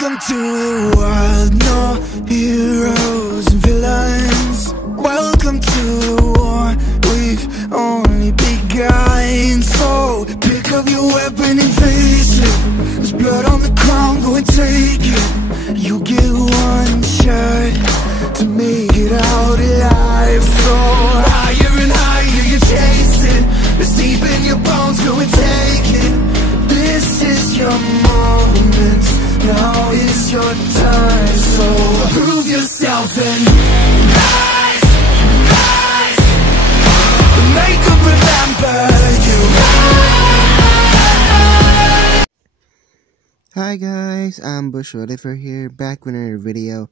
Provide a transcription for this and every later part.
Welcome to the world, no heroes and villains. Welcome to the war, we've only begun. So pick up your weapon and face it. There's blood on the ground, go and take it. You get one shot to make it out alive. So higher and higher you chase it. It's deep in your bones, go and take it. This is your moment, now is your time. So prove yourself and rise, rise. Make them remember you. Hi guys, I'm Bush Whatever here, back with another video.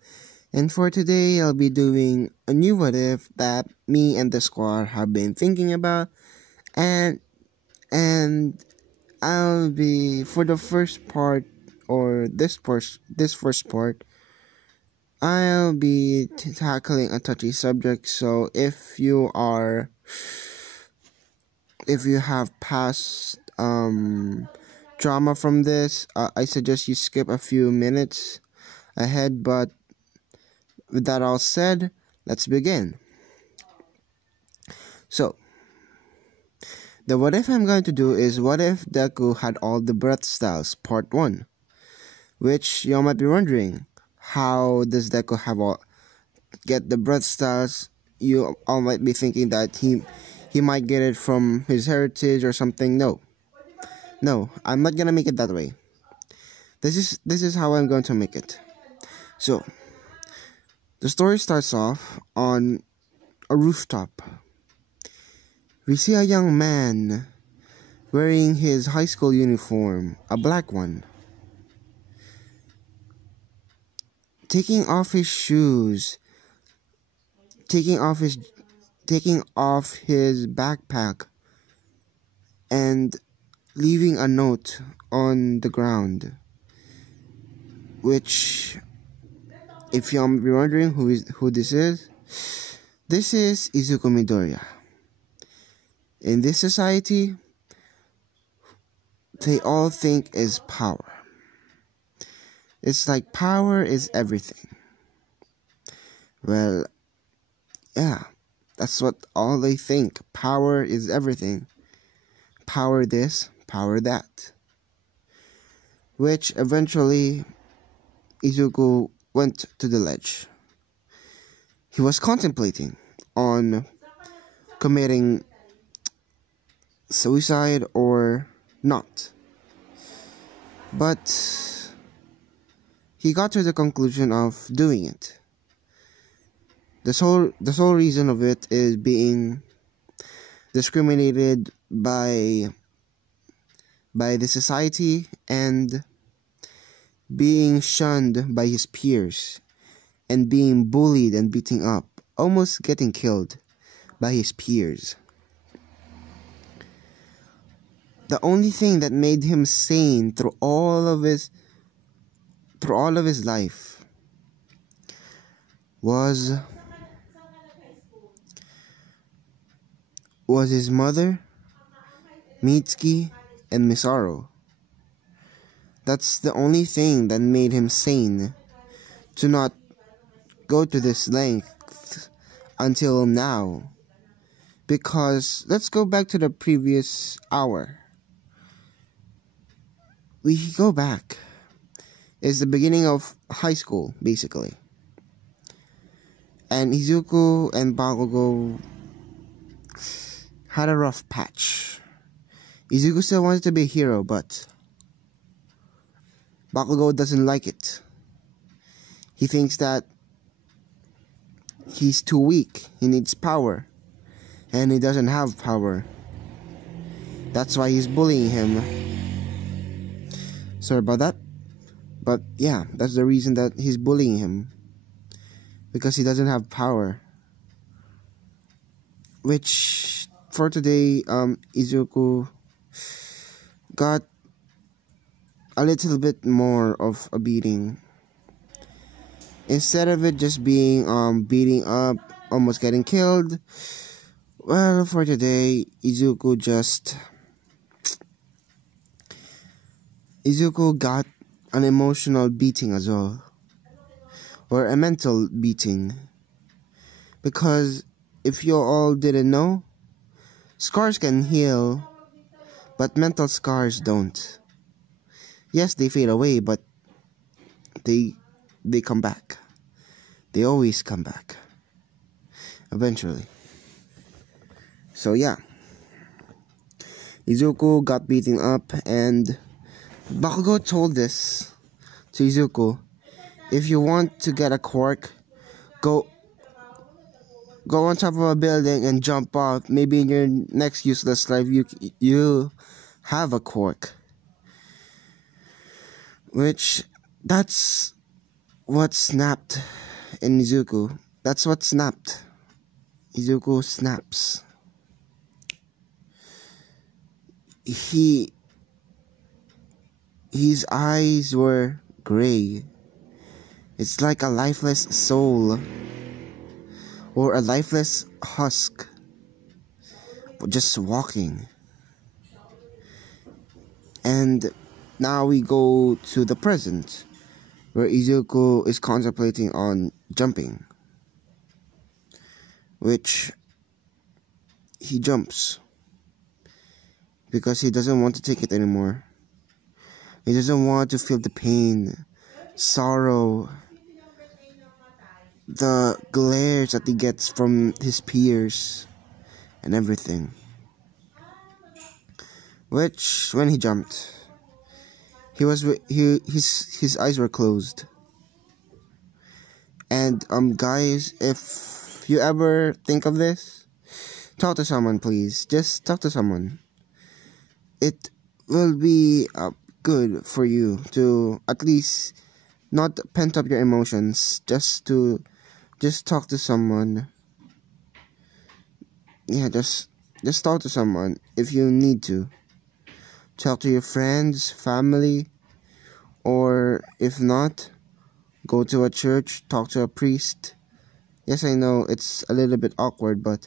And for today, I'll be doing a new what if that me and the squad have been thinking about. And I'll be, for the first part, or this first part, I'll be tackling a touchy subject. So if you have past drama from this, I suggest you skip a few minutes ahead. But with that all said, let's begin. So the what if I'm going to do is, what if Deku had all the breath styles, part 1. Which you might be wondering, how does Deku get the breath styles? You all might be thinking that he might get it from his heritage or something. No, I'm not gonna make it that way. This is how I'm going to make it. So the story starts off on a rooftop. We see a young man wearing his high school uniform, a black one, taking off his shoes, taking off his backpack, and leaving a note on the ground. Which, if you're wondering who this is Izuku Midoriya. In this society, they all think is power. It's like power is everything. Well, yeah, that's what all they think. Power is everything. Power this, power that. Which eventually, Izuku went to the ledge. He was contemplating on committing suicide or not. But he got to the conclusion of doing it. The sole reason of it is being discriminated by the society and being shunned by his peers and being bullied and beaten up, almost getting killed by his peers. The only thing that made him sane through all of his life was his mother, Mitsuki, and Misaru. That's the only thing that made him sane to not go to this length until now. Because let's go back to the previous hour. We go back. It's the beginning of high school, basically. And Izuku and Bakugo had a rough patch. Izuku still wanted to be a hero, but Bakugo doesn't like it. He thinks that he's too weak. He needs power. And he doesn't have power. That's why he's bullying him. Sorry about that. But yeah, that's the reason that he's bullying him. Because he doesn't have power. Which, for today, Izuku got a little bit more of a beating. Instead of it just being beating up, almost getting killed, well, for today, Izuku got an emotional beating as well, or a mental beating. Because if you all didn't know, scars can heal, but mental scars don't. Yes, they fade away, but they come back. They always come back. Eventually. So yeah. Izuku got beaten up, and Bakugo told this to Izuku. If you want to get a quirk, go on top of a building and jump off. Maybe in your next useless life you have a quirk. Which, that's what snapped in Izuku. That's what snapped. Izuku snaps. His eyes were gray. It's like a lifeless soul, or a lifeless husk, just walking. And now we go to the present, where Izuku is contemplating on jumping, which he jumps because he doesn't want to take it anymore. He doesn't want to feel the pain, sorrow, the glares that he gets from his peers and everything. Which, when he jumped, his eyes were closed. And guys, if you ever think of this, talk to someone, please. Just talk to someone. It will be good for you to at least not pent up your emotions. Just talk to someone. Yeah, just talk to someone if you need to. Talk to your friends, family, or if not, go to a church, talk to a priest. Yes, I know it's a little bit awkward, but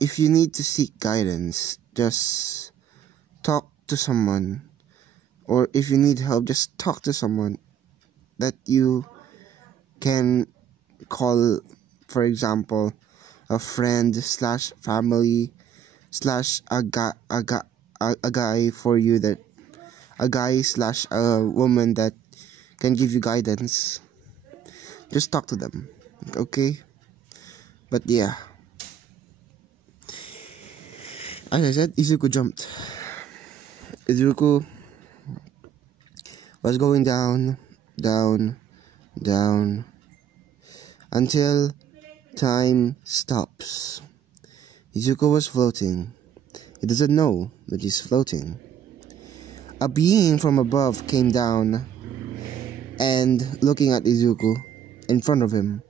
if you need to seek guidance, just talk to someone. Or if you need help, just talk to someone that you can call, for example, a friend slash family slash a guy for you, that a guy slash a woman that can give you guidance. Just talk to them, okay? But yeah, as I said, Izuku jumped. Izuku was going down, until time stops. Izuku was floating. He doesn't know that he's floating. A being from above came down and looking at Izuku in front of him.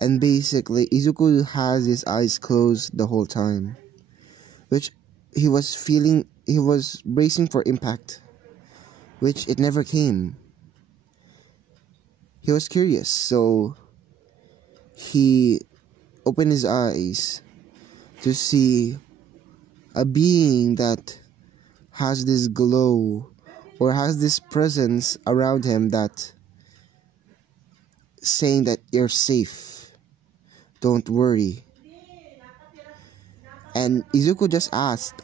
And basically, Izuku has his eyes closed the whole time, which he was bracing for impact, which it never came. He was curious, so he opened his eyes to see a being that has this glow, or has this presence around him, that saying that you're safe, don't worry. And Izuku just asked,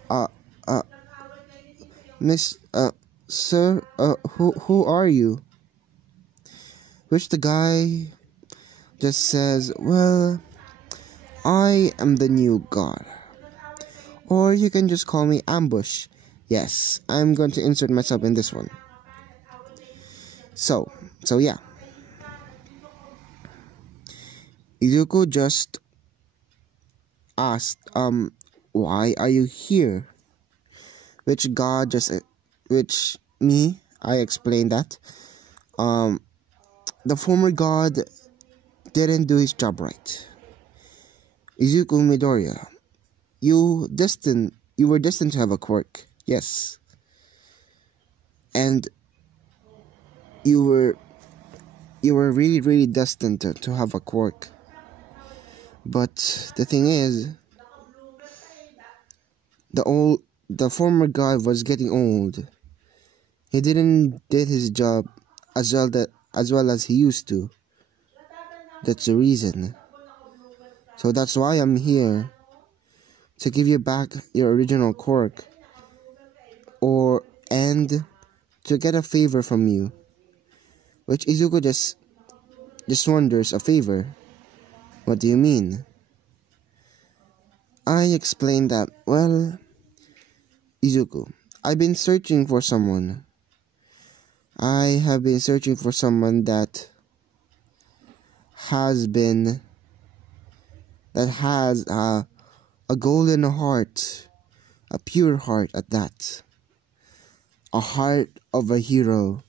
sir, who are you? Which the guy just says, well, I am the new god. Or you can just call me Ambush. Yes, I'm going to insert myself in this one. So yeah. Izuku just asked, why are you here? Which I explained that, the former god didn't do his job right. Izuku Midoriya, you were destined to have a quirk, yes. And you were really, really destined to have a quirk. But the thing is, the the former god was getting old. He didn't did his job as well as he used to. That's the reason. So that's why I'm here, to give you back your original quirk, and to get a favor from you. Which Izuku just wonders, a favor. What do you mean? I explained that, well, Izuku, I've been searching for someone. I have been searching for someone that has a golden heart, a pure heart at that. A heart of a hero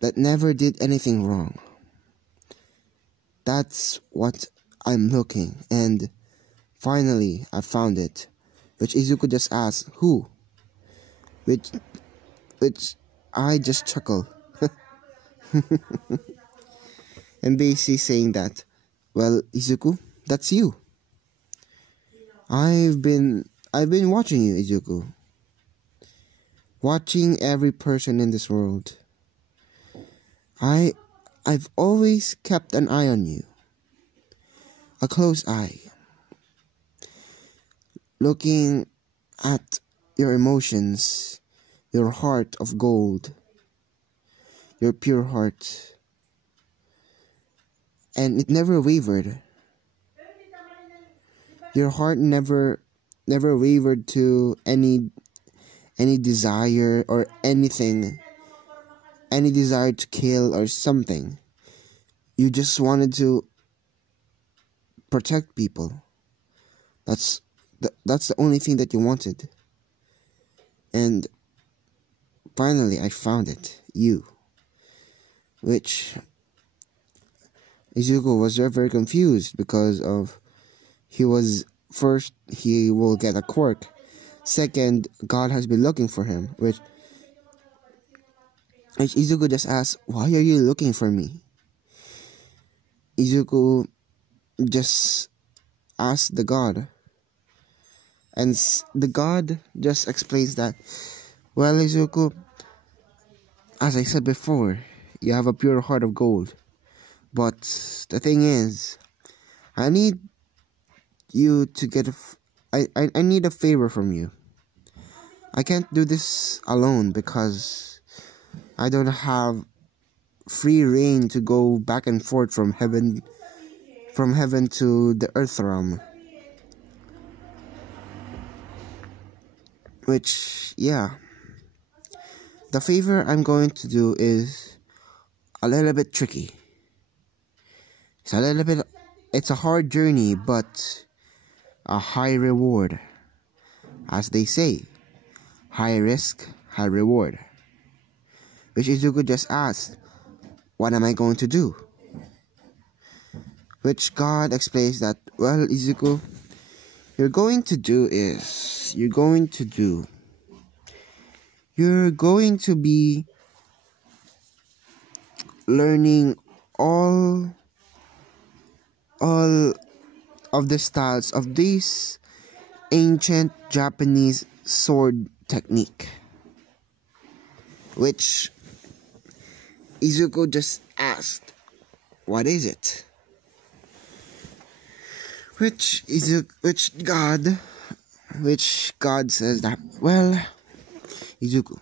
that never did anything wrong. That's what I'm looking, and finally I found it. Which Izuku just asked, who? Which I just chuckle. And basically saying that, well, Izuku, that's you. I've been watching you, Izuku. Watching every person in this world. I've always kept an eye on you. A close eye. Looking at your emotions, your heart of gold, your pure heart. And it never wavered. Your heart never wavered to any desire or anything, any desire to kill or something. You just wanted to protect people. That's the only thing that you wanted. And finally I found it, you. Which Izuku was very confused because of he will get a quirk. Second, God has been looking for him, which Izuku just asked, why are you looking for me? Izuku just asked the god. And the god just explains that, well, Izuku, as I said before, you have a pure heart of gold. But the thing is, I need you to get I need a favor from you. I can't do this alone because I don't have free reign to go back and forth from heaven to the earth realm. Which, yeah. The favor I'm going to do is a little bit tricky. It's a hard journey, but a high reward. As they say, high risk, high reward. Which Izuku just asked, what am I going to do? Which God explains that, well, Izuku, you're going to be learning all of the styles of this ancient Japanese sword technique. Which Izuku just asked, what is it? Which God says that, well, Izuku,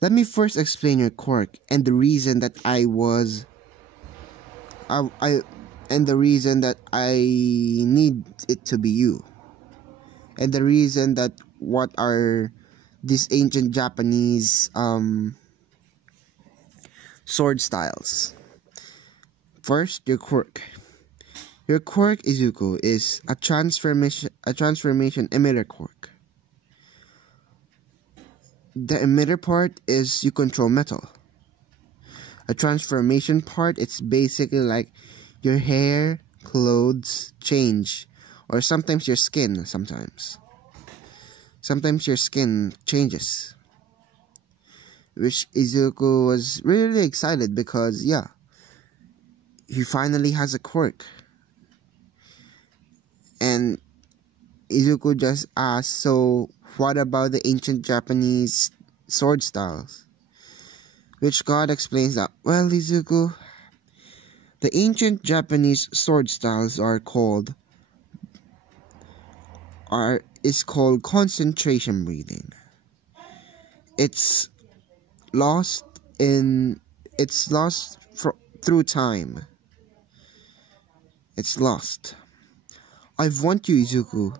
let me first explain your quirk and the reason that I need it to be you. And the reason that what are these ancient Japanese sword styles. First, your quirk. Your quirk, Izuku, is a transformation emitter quirk. The emitter part is you control metal. A transformation part, it's basically like your hair, clothes change, or sometimes your skin. Sometimes your skin changes. Which Izuku was really excited because, yeah, he finally has a quirk. And Izuku just asks, so what about the ancient Japanese sword styles? Which God explains that, well, Izuku, the ancient Japanese sword styles is called concentration breathing. It's lost in it's lost through time. It's lost. I want you, Izuku,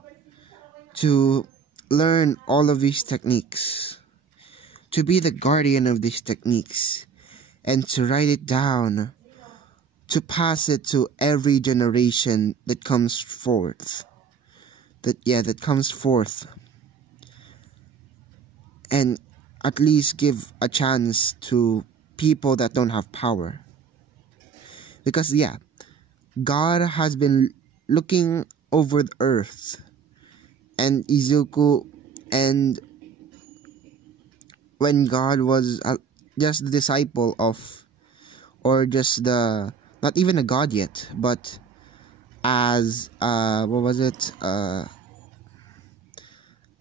to learn all of these techniques, to be the guardian of these techniques, and to write it down, to pass it to every generation that comes forth. That comes forth. And at least give a chance to people that don't have power. Because God has been looking over the earth, and Izuku, and when God was just the disciple of, or just the, not even a god yet, but as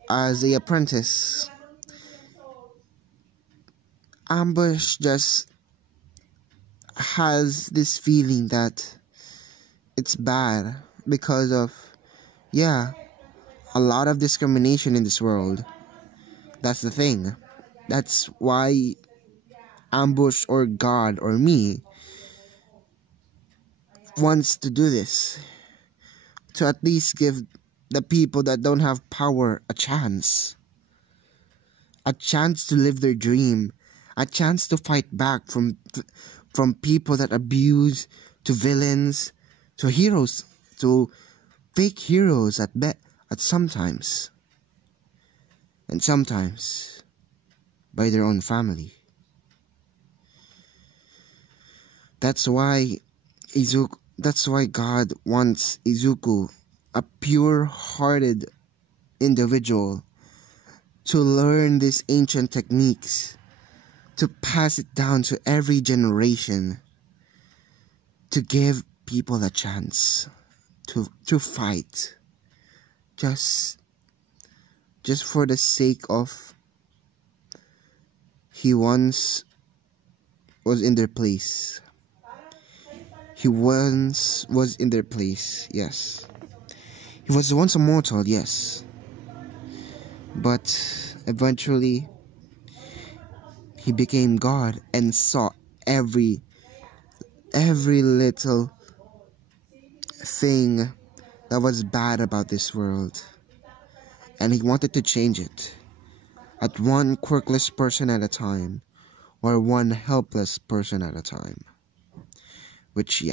as the apprentice, Ambush just has this feeling that it's bad because of a lot of discrimination in this world. That's the thing. That's why Ambush or God or me wants to do this, to at least give the people that don't have power a chance to live their dream, a chance to fight back from people that abuse, to villains, to heroes, to fake heroes at sometimes, and sometimes by their own family. That's why God wants Izuku, a pure-hearted individual, to learn these ancient techniques, to pass it down to every generation, to give people a chance to fight, just for the sake of he once was in their place. He once was in their place, yes. He was once a mortal, yes. But eventually, he became God and saw every little thing that was bad about this world. And he wanted to change it. At one quirkless person at a time, or one helpless person at a time. Which,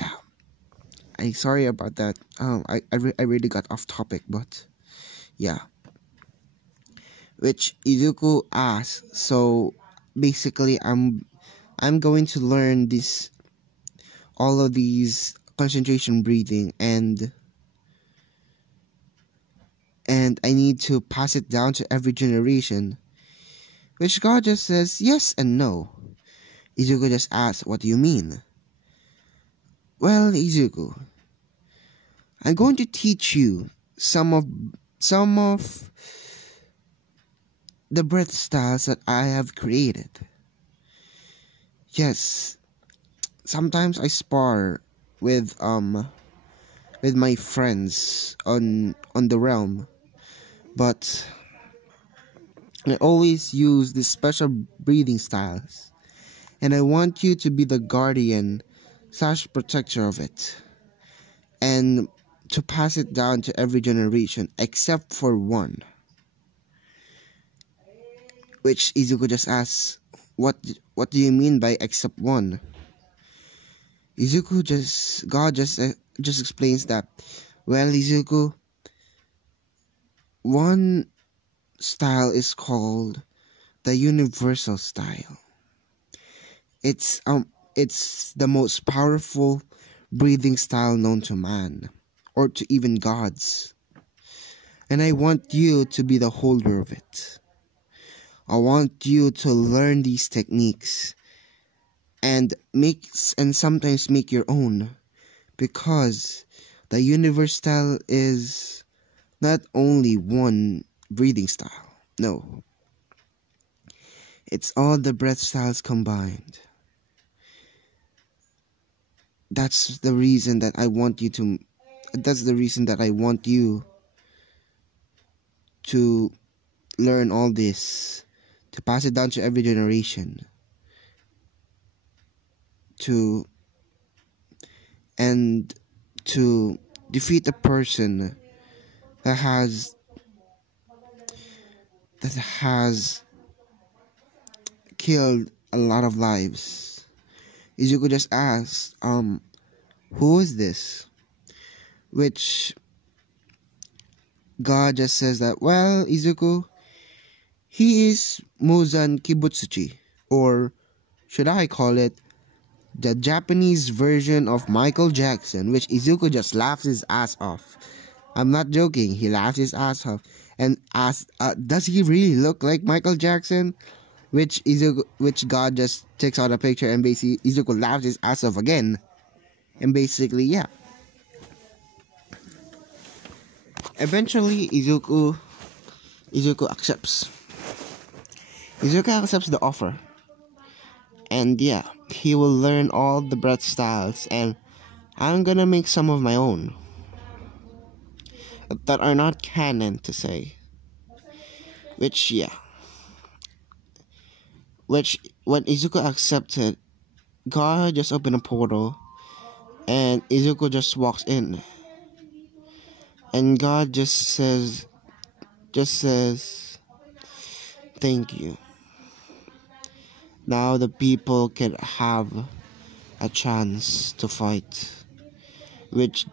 I'm sorry about that. I really got off topic, but which Izuku asked. So basically, I'm going to learn all of these concentration breathing, and I need to pass it down to every generation. Which God just says yes and no. Izuku just asks, what do you mean? Well, Izuku, I'm going to teach you some of the breath styles that I have created. Yes, sometimes I spar with my friends on the realm, but I always use these special breathing styles, and I want you to be the guardian / protector of it, and to pass it down to every generation except for one. Which Izuku just asks, what do you mean by except one? God just explains that, well, Izuku, one style is called the universal style. It's the most powerful breathing style known to man, or to even gods. And I want you to be the holder of it. I want you to learn these techniques and sometimes make your own, because the universal style is Not only one breathing style. No. It's all the breath styles combined. That's the reason that I want you to that's the reason that I want you to learn all this, to pass it down to every generation, to and to defeat a person that has killed a lot of lives. Izuku just asks, who is this? Which God just says that, well, Izuku, he is Muzan Kibutsuchi, or should I call it the Japanese version of Michael Jackson, which Izuku just laughs his ass off. I'm not joking, he laughs his ass off and asks, does he really look like Michael Jackson? Which God just takes out a picture and basically Izuku laughs his ass off again. And basically, yeah. Eventually, Izuku accepts. Izuku accepts the offer. And yeah, he will learn all the breath styles, and I'm gonna make some of my own that are not canon to say. Which, yeah. Which, when Izuku accepted, God just opened a portal, and Izuku just walks in. And God just says, thank you. Now the people can have a chance to fight. Which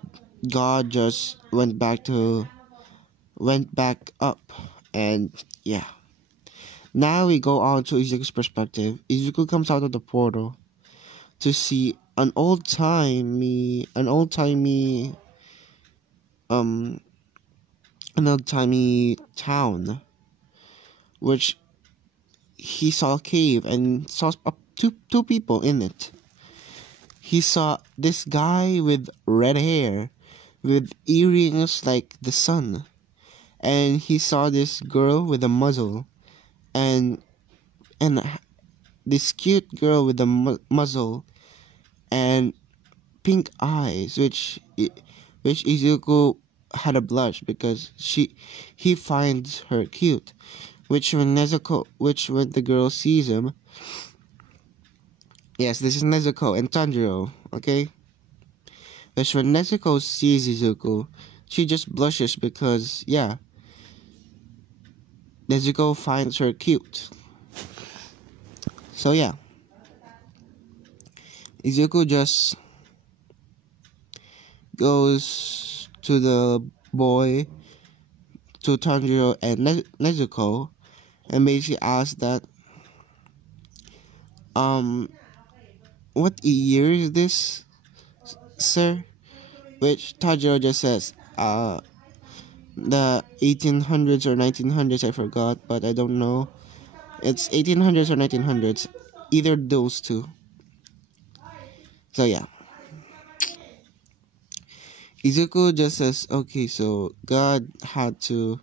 God just went back up, and yeah. Now we go on to Izuku's perspective. Izuku comes out of the portal to see an old timey town, which he saw a cave and saw two people in it. He saw this guy with red hair, with earrings like the sun, and he saw this girl with a muzzle, and this cute girl with a muzzle and pink eyes, which Izuku had a blush because he finds her cute. Which when the girl sees him, yes, this is Nezuko and Tanjiro, okay? Which when Nezuko sees Izuku, she just blushes because, yeah, Nezuko finds her cute. So yeah, Izuku just goes to the boy, to Tanjiro and Nezuko, and basically asks that, what year is this, sir? Which Tanjiro just says, the 1800s or 1900s, I forgot, but I don't know. It's 1800s or 1900s, either those two. So yeah. Izuku just says, okay, so God had to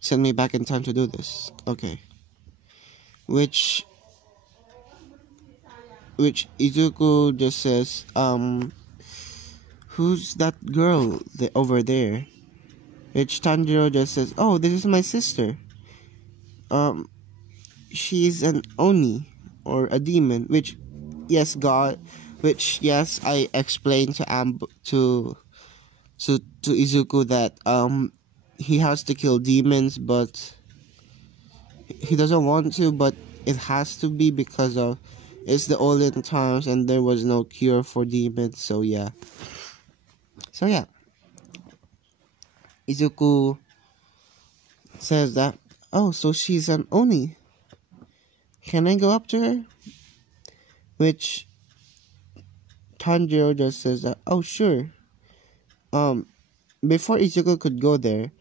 send me back in time to do this. Okay. Which Izuku just says, who's that girl over there? Which Tanjiro just says, oh, this is my sister. She's an Oni, or a demon, which yes, I explained to Izuku that he has to kill demons, but he doesn't want to, but it has to be because of it's the olden times and there was no cure for demons. So yeah. Izuku says that, oh, so she's an Oni. Can I go up to her? Which Tanjiro just says that, oh, sure. Before Izuku could go there,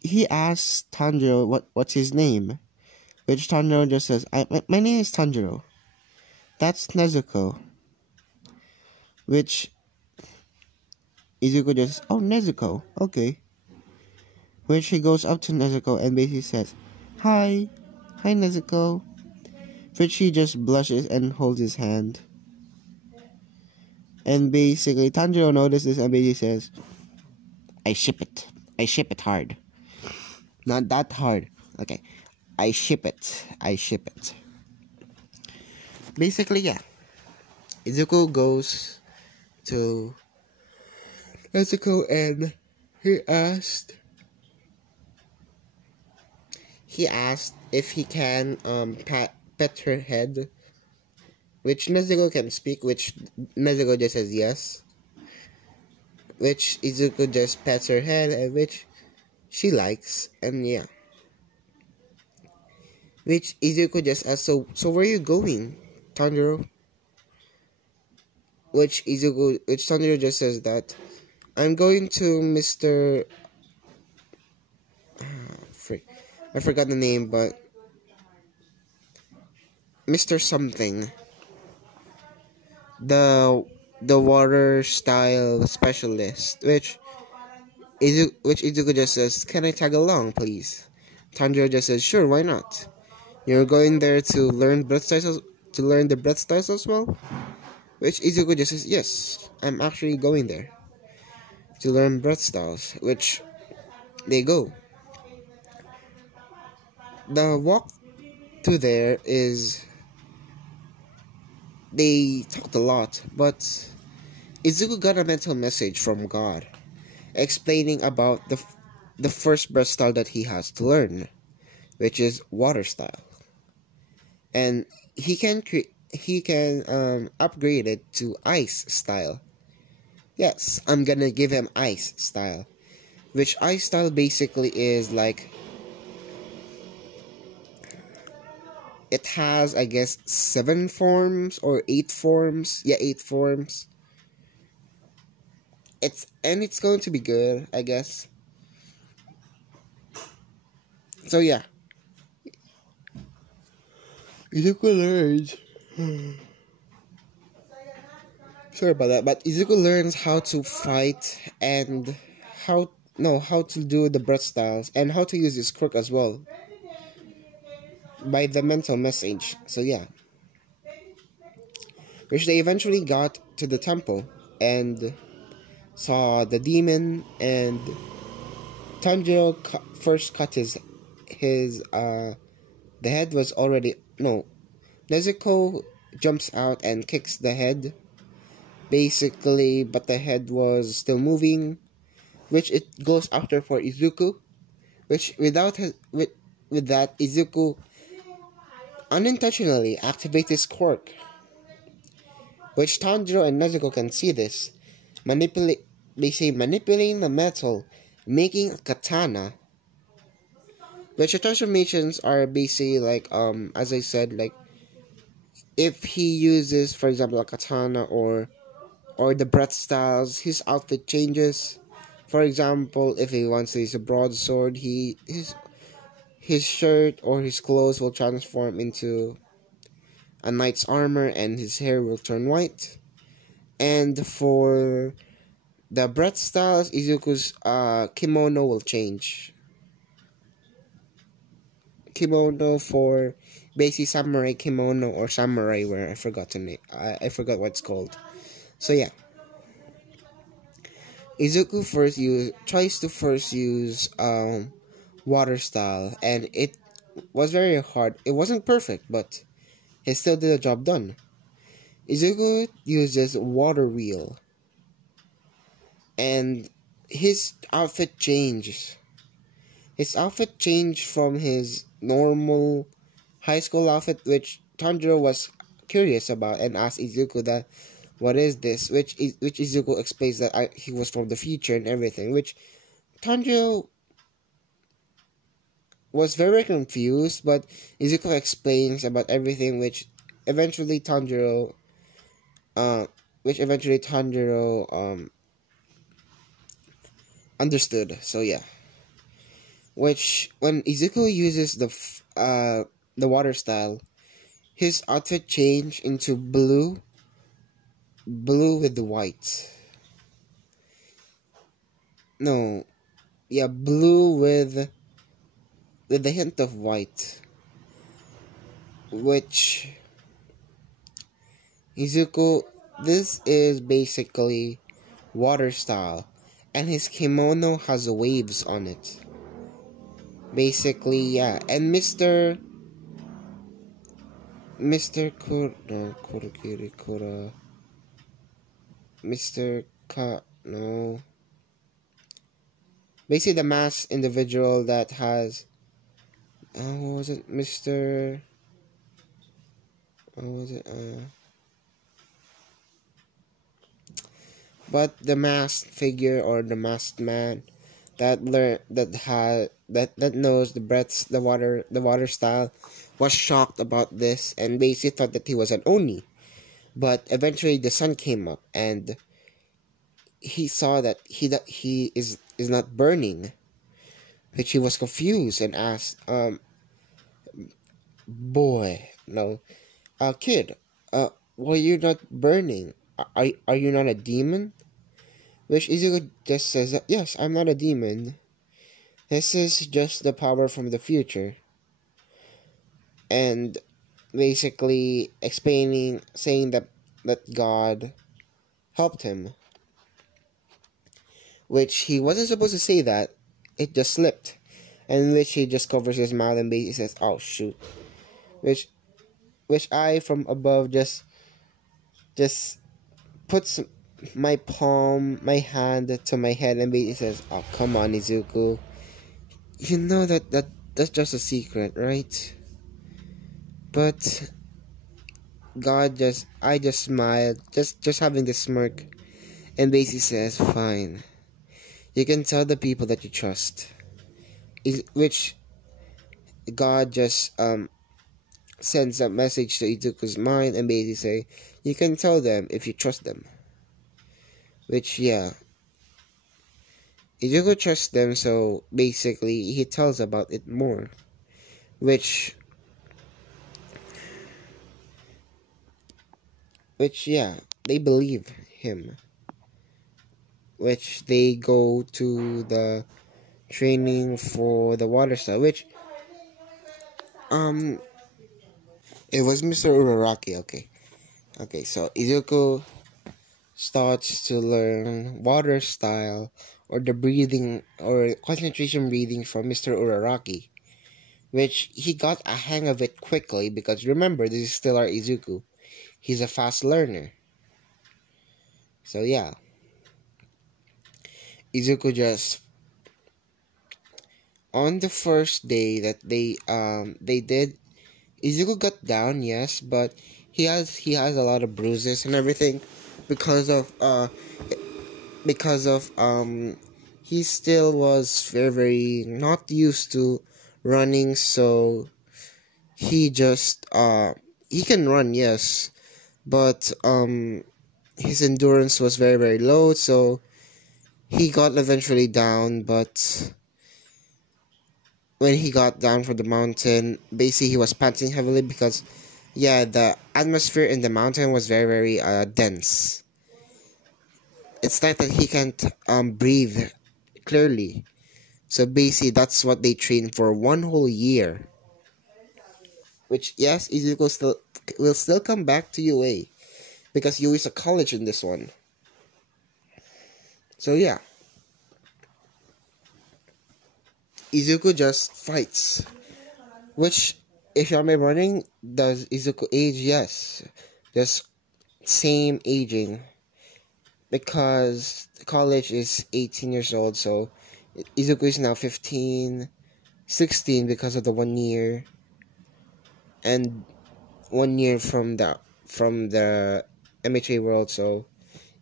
he asks Tanjiro what's his name. Which Tanjiro just says, my name is Tanjiro. That's Nezuko. Which Izuku just, oh, Nezuko, okay. which he goes up to Nezuko and basically says, "Hi, hi Nezuko," which she just blushes and holds his hand. And basically, Tanjiro notices and basically says, "I ship it. I ship it hard. Not that hard. Okay. I ship it. I ship it." Basically, yeah. Izuku goes to Nezuko and he asked if he can pet her head, which Nezuko can speak, which Nezuko just says yes, which Izuku just pets her head, and which she likes, and yeah. Which Izuku just asks, so where are you going, Tanjiro? Which Tanjiro just says that, "I'm going to Mr. I forgot the name, but Mr. something. The water style specialist, which Izuku just says, "Can I tag along, please?" Tanjiro just says, "Sure, why not? You're going there to learn the breath styles as well?" Which Izuku just says, "Yes, I'm actually going there to learn breath styles." Which they go. The walk to there is they talked a lot, but Izuku got a mental message from God explaining about the first breath style that he has to learn, which is water style, and he can upgrade it to ice style. Yes, I'm gonna give him ice style, which ice style basically is like, it has, I guess, 7 forms or 8 forms. Yeah, 8 forms. It's going to be good, I guess. So yeah, Izuku learns. Sorry about that, but Izuku learns how to fight and how to do the breath styles and how to use his quirk as well by the mental message. So yeah, which they eventually got to the temple and saw the demon, and Tanjiro first cut the head was already no. Nezuko jumps out and kicks the head, basically, but the head was still moving, which it goes after for Izuku, which with that Izuku unintentionally activates his quirk, which Tanjiro and Nezuko can see this. They say manipulating the metal, making a katana, which the transformations are basically like, as I said, like if he uses, for example, a katana or the breath styles, his outfit changes. For example, if he wants to use a broadsword, his shirt or his clothes will transform into a knight's armor and his hair will turn white. And for the breath styles, Izuku's kimono will change. Kimono for basically samurai kimono or samurai wear. I forgot the name. I forgot what it's called. So yeah, Izuku tries to first use water style, and it was very hard. It wasn't perfect, but he still did the job done. Izuku uses water wheel, and his outfit changes. His outfit changed from his normal high school outfit, which Tanjiro was curious about and asked Izuku that, "What is this?" Which Izuku explains that he was from the future and everything, which Tanjiro was very confused, but Izuku explains about everything, eventually Tanjiro understood. So yeah, which when Izuku uses the water style, his outfit changed into blue with the white. No, yeah, blue with a hint of white, which Izuku, this is basically water style, and his kimono has waves on it. Basically, yeah, and Mr. Kurokiri Kura, Mr. No, basically the masked individual that has, what was it, Mr. What was it, but the masked figure or the masked man that knows the breaths the water style was shocked about this and basically thought that he was an oni, but eventually the sun came up and he saw that he is not burning, which he was confused and asked, boy, no, kid, were you not burning? Are you not a demon? Which Izuku just says that, yes, I'm not a demon. This is just the power from the future. And basically saying that God helped him. Which he wasn't supposed to say that. It just slipped. And which he just covers his mouth and basically says, oh shoot. Which I from above just puts my hand to my head and basically says, oh come on Izuku. You know that's just a secret, right? But I just smiled, just having this smirk, and basically says, fine. You can tell the people that you trust. Which God just sends a message to Izuku's mind and basically say, you can tell them if you trust them. Which, yeah. Izuku trusts them, so basically he tells about it more. Which, yeah, they believe him. Which they go to the training for the water style, which it was Mr. Uraraki. Okay, so Izuku starts to learn water style or the breathing or concentration breathing from Mr. Uraraki, which he got a hang of it quickly because remember, this is still our Izuku. He's a fast learner. So yeah, Izuku just, on the first day that they did, Izuku got down, yes, but he has a lot of bruises and everything because of he still was very, very not used to running, so he just he can run, yes, but his endurance was very, very low, so he got eventually down. But when he got down from the mountain, basically he was panting heavily because, yeah, the atmosphere in the mountain was very, very dense. It's like that he can't breathe clearly. So basically that's what they trained for 1 whole year. Which, yes, Izuku will still come back to UA because UA is a college in this one. So yeah, Izuku just fights. Which, if you're running, does Izuku age? Yes, just same aging. Because the college is 18 years old, so Izuku is now 15, 16 because of the 1 year, and 1 year from the MHA world. So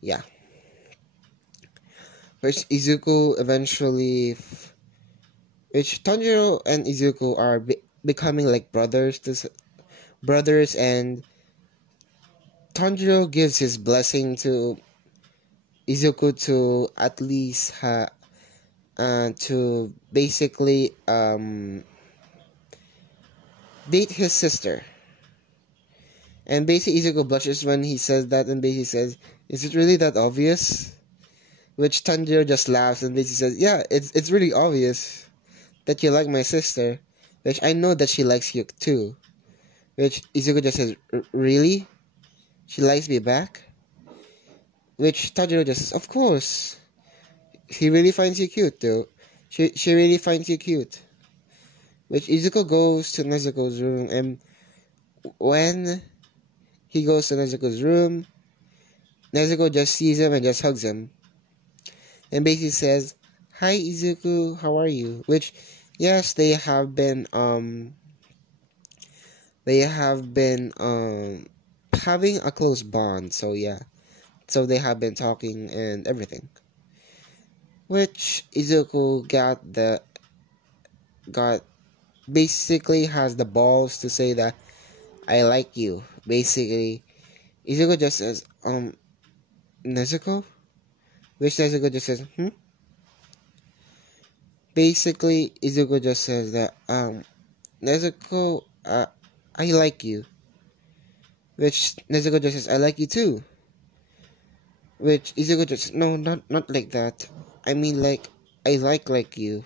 yeah, which Izuku eventually, which Tanjiro and Izuku are becoming like brothers, and Tanjiro gives his blessing to Izuku to at least to basically date his sister. And basically Izuku blushes when he says that and basically says, is it really that obvious? Which Tanjiro just laughs and basically says, "Yeah, it's really obvious that you like my sister," which I know that she likes you too. Which Izuku just says, "Really? She likes me back?" Which Tanjiro just says, "Of course. He really finds you cute, though. She really finds you cute." Which Izuku goes to Nezuko's room, and when he goes to Nezuko's room, Nezuko just sees him and just hugs him, and basically says, "Hi Izuku, how are you?" Which, yes, they have been having a close bond. So yeah, so they have been talking and everything. Which Izuku got basically has the balls to say that I like you. Basically, Izuku just says, Nezuko? Which Nezuko just says, hmm? Basically, Izuku just says that, Nezuko, I like you. Which Nezuko just says, I like you too. Which Izuku just says, no, not like that. I mean, like, I like you.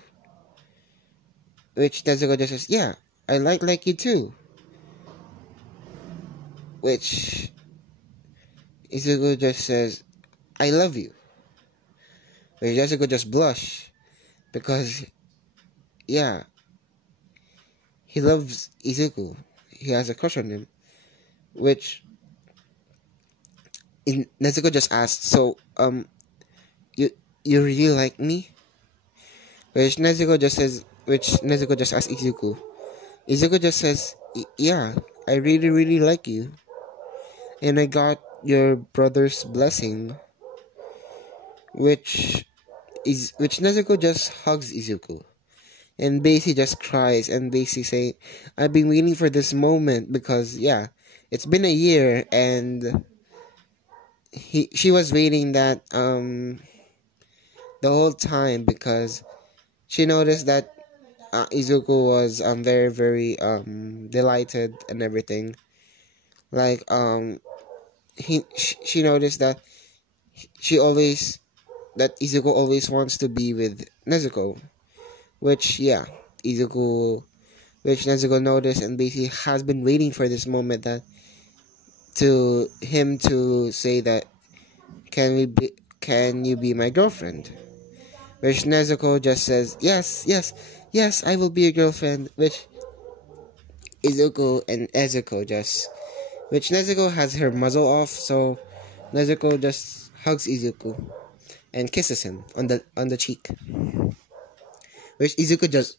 Which Nezuko just says, yeah, I like you too. Which Izuku just says, I love you. Which Nezuko just blush. Because, yeah, he loves Izuku. He has a crush on him. Which Nezuko just asked, so, you you really like me? Which Nezuko just asks Izuku. Izuku just says, yeah, I really like you. And I got your brother's blessing. Which Nezuko just hugs Izuku. And basically just cries and basically say, I've been waiting for this moment because, yeah, it's been a year and she was waiting that, the whole time because she noticed that Izuku was very delighted and everything. Like she noticed that she always that Izuku always wants to be with Nezuko, which yeah, Izuku which Nezuko noticed and basically has been waiting for this moment that to him to say that can you be my girlfriend? Which Nezuko just says, yes, I will be your girlfriend. Which Izuku and Ezuko just, which Nezuko has her muzzle off, so Nezuko just hugs Izuku and kisses him on the cheek. Which Izuku just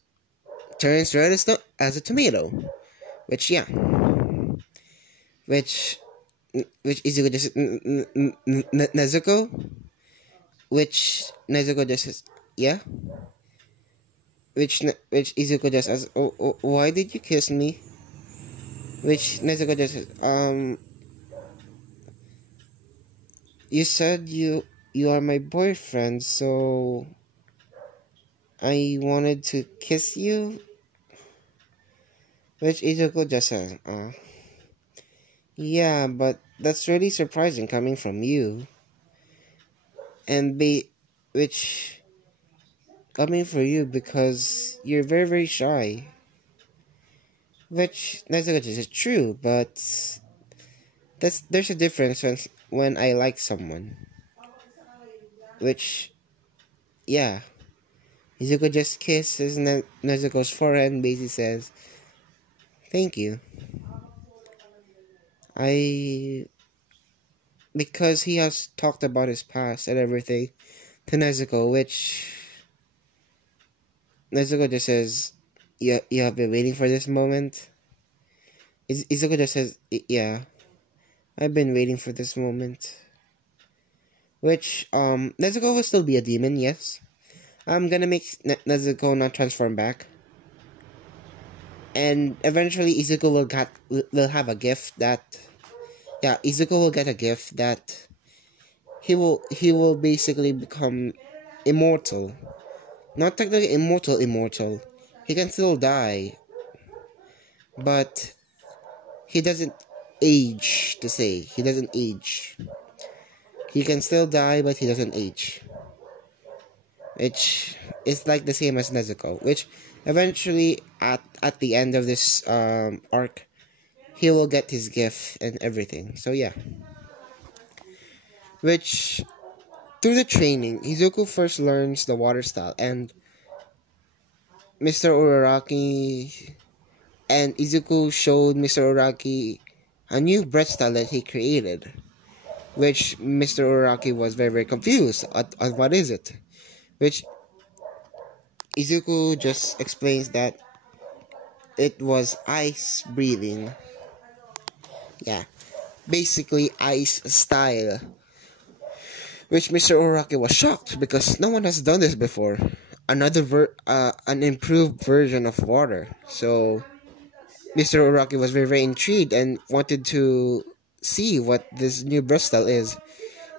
turns red as a tomato. Which yeah, which Izuku just Nezuko, which Nezuko just says yeah. Which Izuku just asks, why did you kiss me? Which Nezuko just says, you said you are my boyfriend, so I wanted to kiss you. Which Izuku just says, yeah, but that's really surprising coming from you. And which coming from you because you're very shy. Which Nezuko just says true, but there's a difference when I like someone. Which yeah. Izuku just kisses Nezuko's forehead and basically says, thank you. Because he has talked about his past and everything to Nezuko, which Nezuko just says, you have been waiting for this moment? Izuku just says, yeah, I've been waiting for this moment. Which, Nezuko will still be a demon, yes. I'm gonna make Nezuko not transform back. And eventually Izuku will have a gift that Izuku will get a gift that he will basically become immortal. Not technically immortal. He can still die. But he doesn't age to say. He doesn't age. He can still die but he doesn't age. which is like the same as Nezuko, which eventually at the end of this arc, he will get his gift and everything. So yeah, which through the training, Izuku first learns the water style, and Mr. Uraraki and Izuku showed Mr. Uraraki a new breath style that he created, which Mr. Uraraki was very, very confused at what is it, which Izuku just explains that it was ice breathing. Yeah, basically ice style, which Mr. Uraraki was shocked because no one has done this before. An improved version of water. So Mr. Uraraki was very, very intrigued and wanted to see what this new brush style is,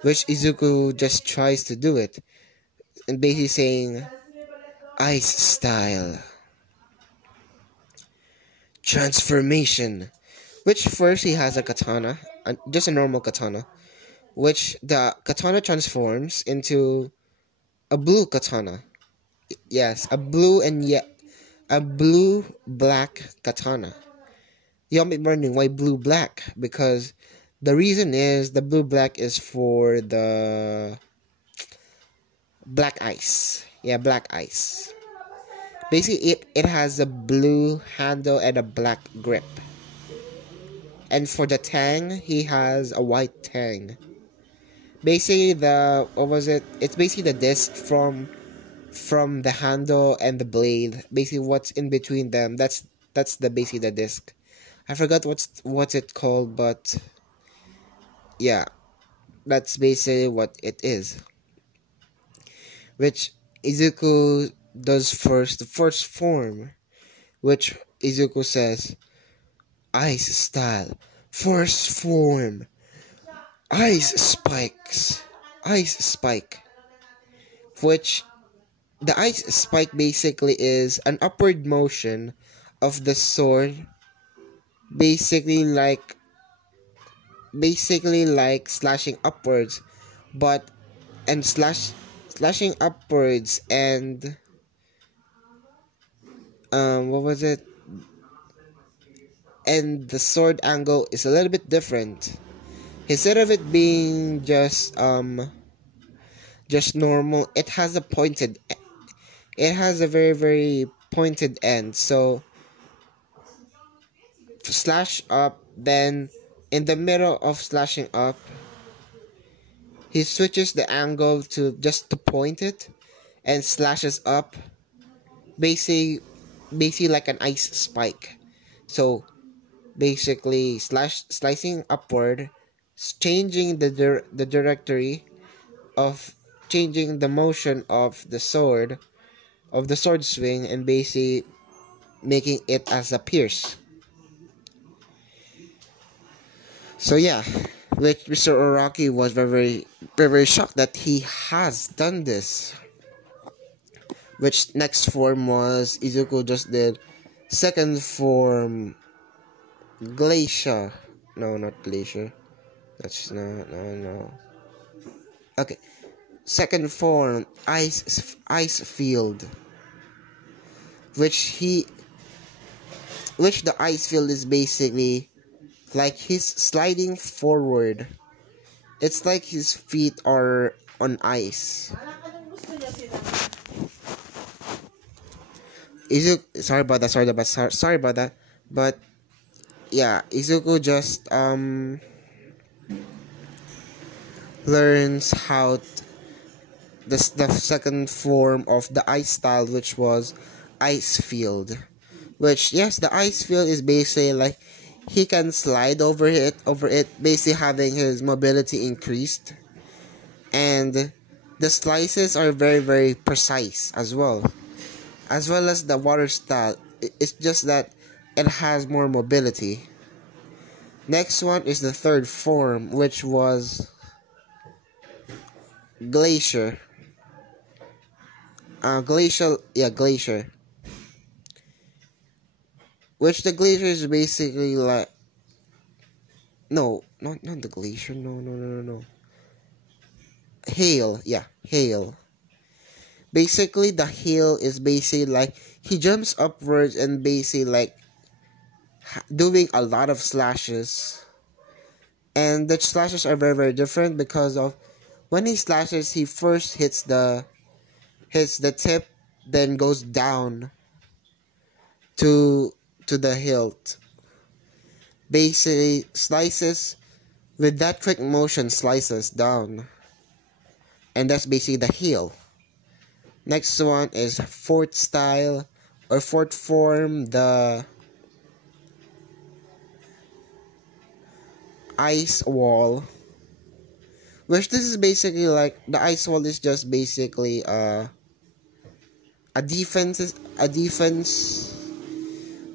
which Izuku just tries to do it, and basically saying, ice style. Transformation. Which first he has a katana, just a normal katana, which the katana transforms into a blue katana. Yes, a blue black katana. You'll be wondering why blue black, because the reason is the blue black is for the black ice. Yeah, black ice. Basically, it has a blue handle and a black grip. And for the tang, he has a white tang. Basically, what was it? It's basically the disc from the handle and the blade. Basically, what's in between them. That's basically the disc. I forgot what's it called, but yeah, that's basically what it is. Which Izuku does first, the first form, which Izuku says, ice style, first form, ice spikes, ice spike. Which the ice spike basically is an upward motion of the sword, basically like slashing upwards, but and slashing upwards, and what was it, and the sword angle is a little bit different. Instead of it being just normal, it has a very, very pointed end. So slash up, then in the middle of slashing up, he switches the angle to just to point it, and slashes up, basically like an ice spike. So basically slicing upward, changing the directory of changing the motion of the sword swing, and basically making it as a pierce. So yeah, which Mr. Uraraki was very, very, very, very shocked that he has done this. Which next form was Izuku just did second form Glacier. No, not Glacier. That's not, no. Okay. Second form Ice Field. Which the ice field is basically like he's sliding forward. It's like his feet are on ice. Sorry about that. But yeah, Izuku just learns how the second form of the ice style, which was ice field. Which, yes, the ice field is basically like he can slide over it, basically having his mobility increased, and the slices are very, very precise as well as the water style. It's just that it has more mobility. Next one is the third form, which was Glacier. Glacier. Which the Glacier is basically like... No, not the Glacier. No. Hail. Yeah, Hail. Basically, the heal is basically like he jumps upwards and basically like doing a lot of slashes. And the slashes are very very different because of when he slashes, he first hits the tip, then goes down to the hilt. Basically, slices with that quick motion, slices down, and that's basically the heal. Next one is fourth style or fourth form, the ice wall. Which this is basically like the ice wall is just basically a defense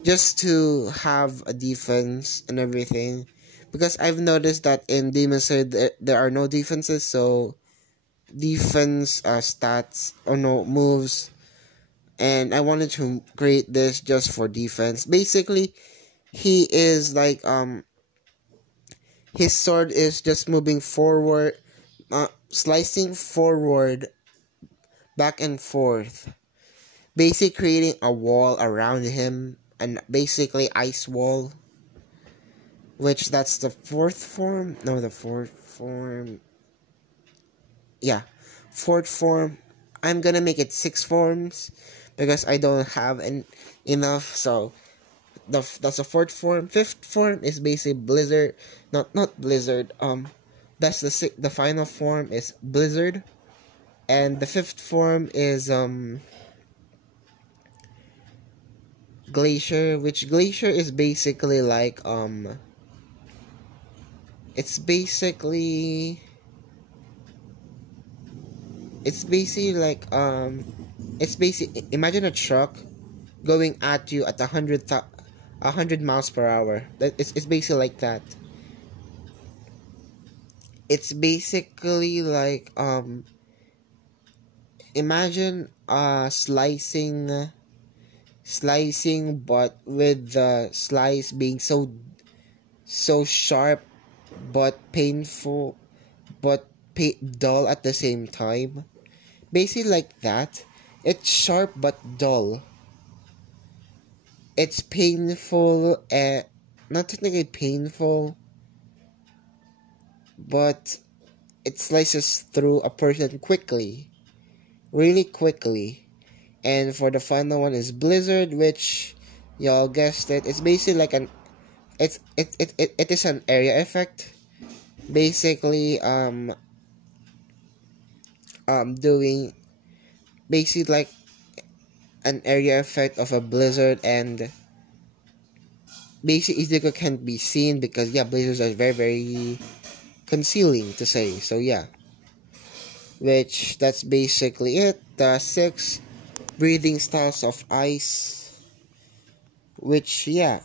just to have a defense and everything, because I've noticed that in Demon Slayer there are no defenses, so defense stats or no moves, and I wanted to create this just for defense. Basically, he is like his sword is just moving forward, slicing forward, back and forth, basically creating a wall around him, and basically ice wall. Which that's the fourth form. No, the fourth form. Yeah, fourth form. I'm gonna make it 6 forms because I don't have enough. So that's a fourth form. Fifth form is basically Blizzard. Not Blizzard. That's the final form is Blizzard, and the fifth form is Glacier. Which Glacier is basically like it's basically like it's basically imagine a truck going at you at 100 miles per hour. It's basically like that. It's basically like imagine slicing, but with the slice being so sharp but painful, but dull at the same time. Basically like that. It's sharp but dull. It's painful and not technically painful, but it slices through a person quickly, really quickly. And for the final one is Blizzard, which y'all guessed it. It's basically like it is an area effect. Basically doing basically like an area effect of a blizzard, and basically Izuku can't be seen because yeah, blizzards are very very concealing to say. So yeah, which that's basically it. The 6 breathing styles of ice, which yeah,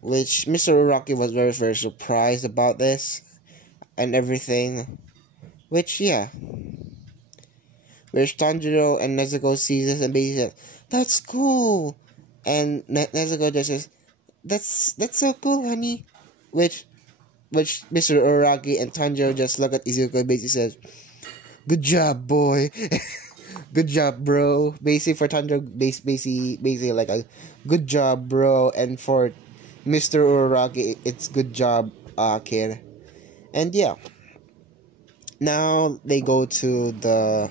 which Mr. Uraki was very very surprised about this and everything, which yeah, which Tanjiro and Nezuko sees this and basically says, "That's cool," and Nezuko just says, "That's so cool, honey," which Mr. Uraki and Tanjiro just look at Izuku and basically says, "Good job, boy." Good job, bro. Basically for Tanjiro, basically like a good job, bro, and for Mr. Uraki, it's good job, kid. And yeah, now they go to the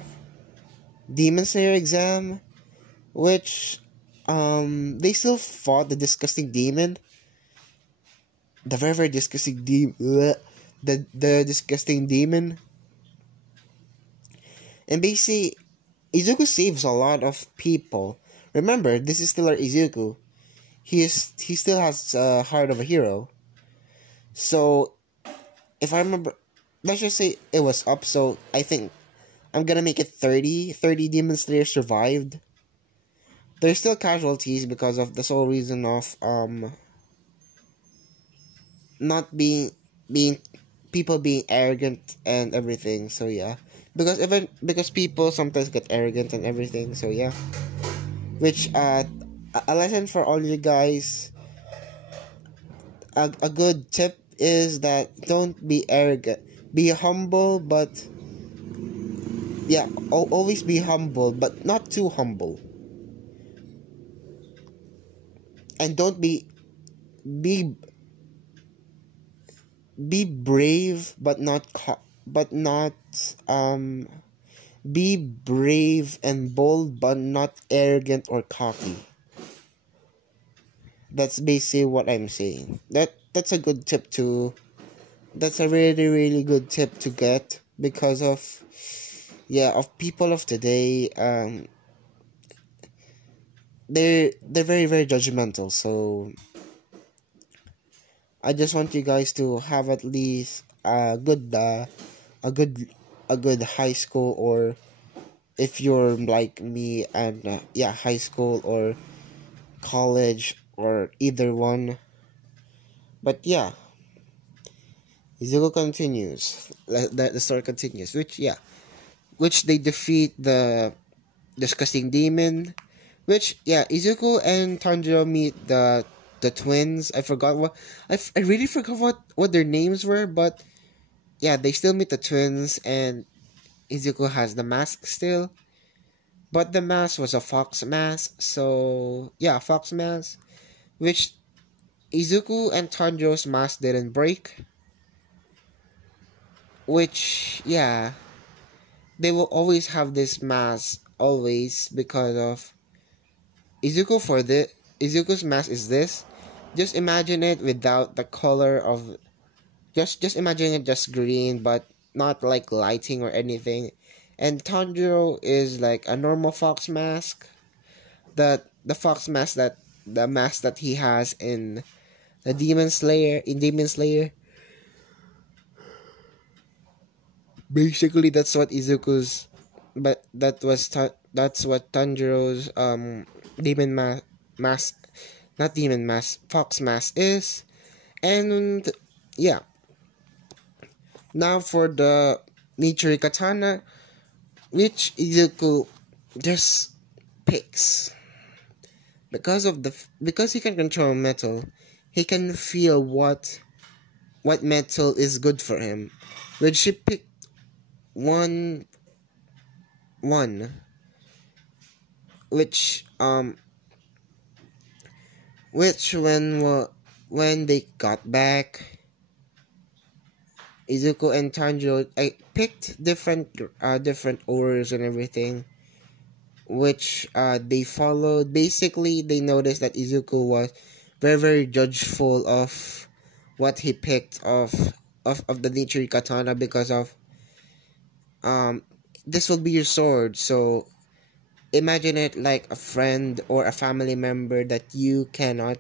Demon Slayer exam, which they still fought the disgusting demon, the very very disgusting the disgusting demon, and basically Izuku saves a lot of people. Remember, this is still our Izuku. He still has a heart of a hero. So if I remember, let's just say it was up. So I think I'm gonna make it 30 Demon Slayers survived. There's still casualties because of the sole reason of not being people being arrogant and everything. So yeah, because people sometimes get arrogant and everything. So yeah, which a lesson for all you guys. A good tip is that don't be arrogant. Be humble, but yeah, always be humble, but not too humble. And don't be be brave, but not but not um be brave and bold, but not arrogant or cocky. That's basically what I'm saying. That's a good tip to. That's a really really good tip to get because of, yeah, of people of today. They're very very judgmental. So I just want you guys to have at least a good a good high school, or if you're like me, and yeah, high school or college or either one. But yeah, Izuku continues. The story continues, which, yeah, which they defeat the disgusting demon. Which, yeah, Izuku and Tanjiro meet the twins. I forgot what I really forgot what their names were, but yeah, they still meet the twins, and Izuku has the mask still. But the mask was a fox mask, so yeah, fox mask, which Izuku and Tanjiro's mask didn't break. Which, yeah, they will always have this mask always because of Izuku's mask is this. Just imagine it without the color of, just imagine it just green, but not like lighting or anything. And Tanjiro is like a normal fox mask. The fox mask that the mask that he has in Demon Slayer. Basically, that's what Izuku's, but that's what Tanjiro's mask, not demon mask, fox mask is. And yeah, now for the Nichiri Katana, which Izuku just picks because he can control metal. He can feel what metal is good for him. Which she picked one which when they got back, Izuku and Tanjiro, I picked different orders and everything, which they followed. Basically, they noticed that Izuku was very very judgeful of what he picked of the Nichiri Katana because of this will be your sword. So imagine it like a friend or a family member that you cannot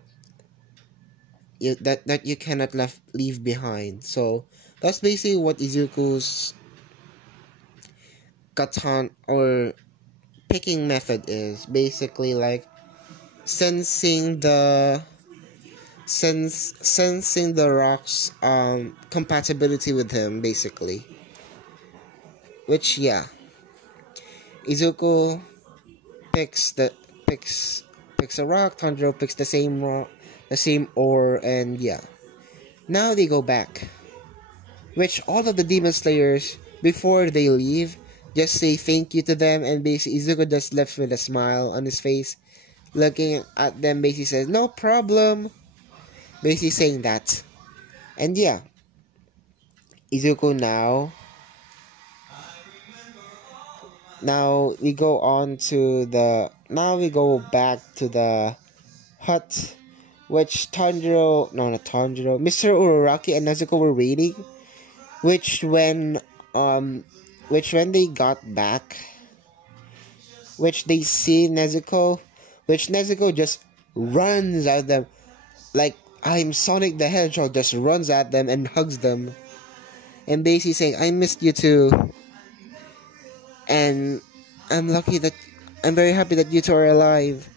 that you cannot leave behind. So that's basically what Izuku's katan or picking method is. Basically like sensing the rock's compatibility with him, basically. Which, yeah, Izuku picks the picks picks a rock, Tanjiro picks the same rock, the same ore, and yeah. Now they go back. Which all of the Demon Slayers, before they leave, just say thank you to them, and basically Izuku just left with a smile on his face, looking at them, basically says, no problem. Basically saying that. And yeah, Izuku now we go back to the hut, which Mr. Uraraki and Nezuko were waiting, which when they got back, which they see Nezuko, which Nezuko just runs at them, like I'm Sonic the Hedgehog, just runs at them and hugs them, and basically saying, I missed you too, and I'm very happy that you two are alive.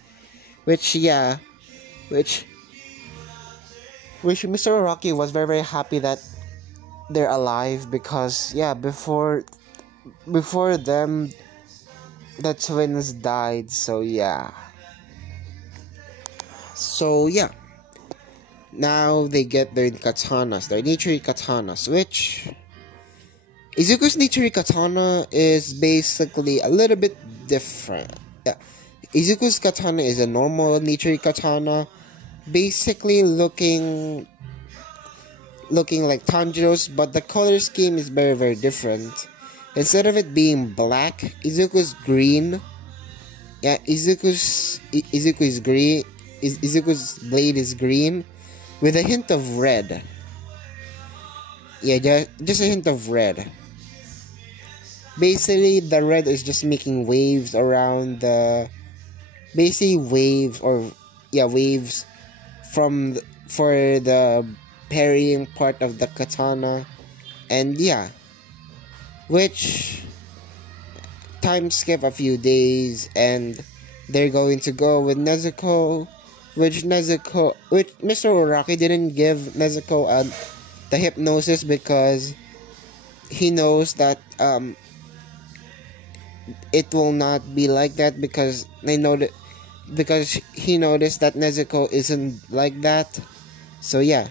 Which, yeah, which Mr. Rocky was very very happy that they're alive, because yeah, before them the twins died. So yeah, now they get their Nichiri katanas, which Izuku's Nichiri Katana is basically a little bit different. Yeah. Izuku's Katana is a normal Nichiri Katana, basically looking like Tanjiro's, but the color scheme is very, very different. Instead of it being black, Izuku's green. Yeah, Izuku is green. Izuku's blade is green with a hint of red. Yeah, just a hint of red. Basically, the red is just making waves around the... Basically, waves for the parrying part of the katana. And yeah, which... time skip a few days, and they're going to go with Nezuko, which Mr. Uraki didn't give Nezuko the hypnosis because he knows that it will not be like that, because he noticed that Nezuko isn't like that. So yeah,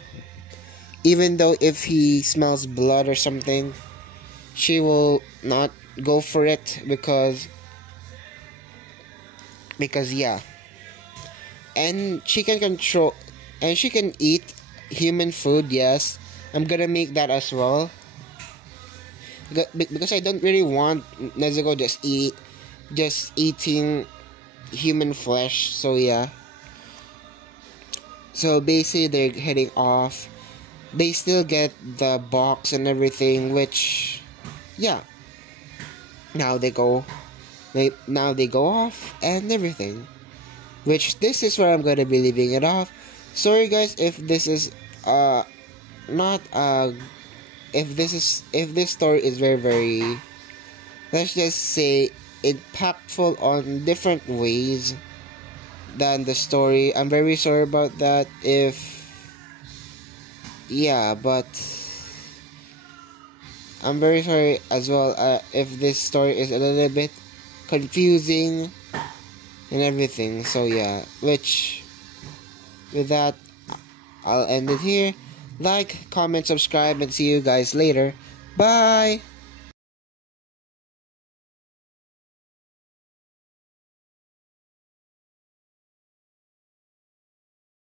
even though if he smells blood or something, she will not go for it because yeah. And she can control, and she can eat human food. Yes, I'm gonna make that as well, because I don't really want Nezuko just eating human flesh. So yeah, so basically they're heading off. They still get the box and everything, which yeah, now they go off and everything, which this is where I'm gonna be leaving it off. Sorry guys if this is not if this story is very, very, let's just say, impactful on different ways than the story. I'm very sorry about that. But I'm very sorry as well if this story is a little bit confusing and everything. So yeah, which with that, I'll end it here. Like, comment, subscribe, and see you guys later. Bye!